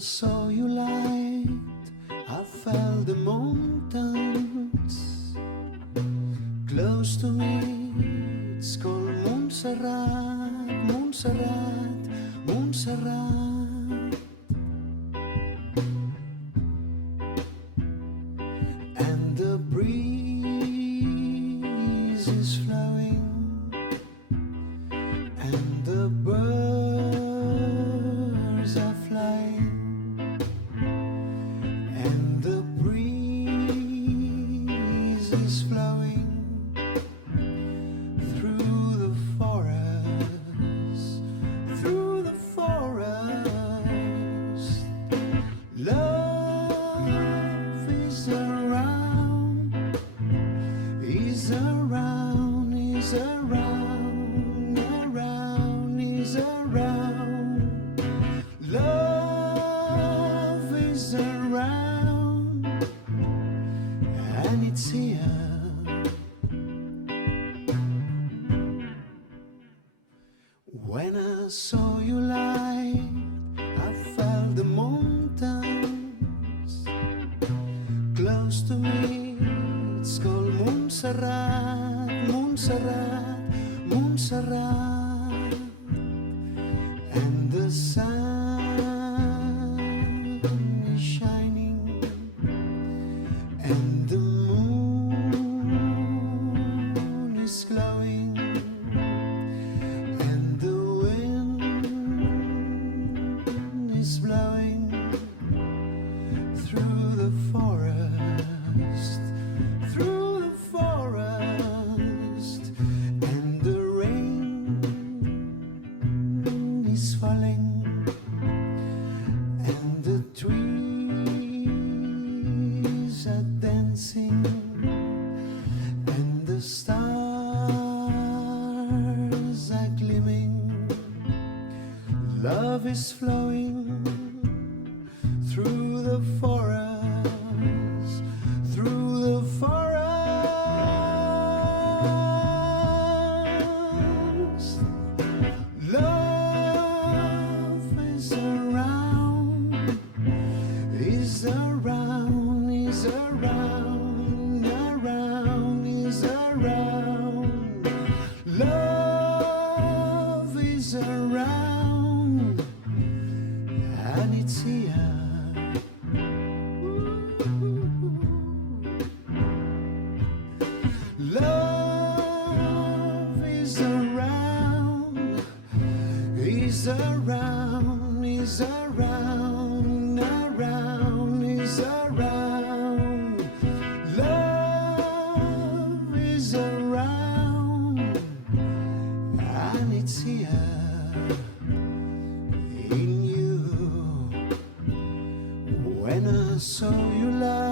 saw you light, I felt the mountains close to me. It's called Montserrat, Montserrat, Montserrat. And the breeze is flowing, and the birds are flying, and the breeze is flowing through the forest, through the forest. Love is around, is around, is around, around, is around. Love is around, and it's here. When I saw you light, I felt the mountains close to me. It's called Montserrat, Montserrat, Montserrat. And the sun is shining, and the moon is glowing, and the wind is blowing through the forest, through the forest. And the rain is falling, and the trees are dancing, and the stars are gleaming. Love is flowing through the forest, through the forest. Love is around, is around, is around, around, is around. Love is around, and it's here. Love is around, is around, is around, around, is around. Love is around, and it's here in you. When I saw you light,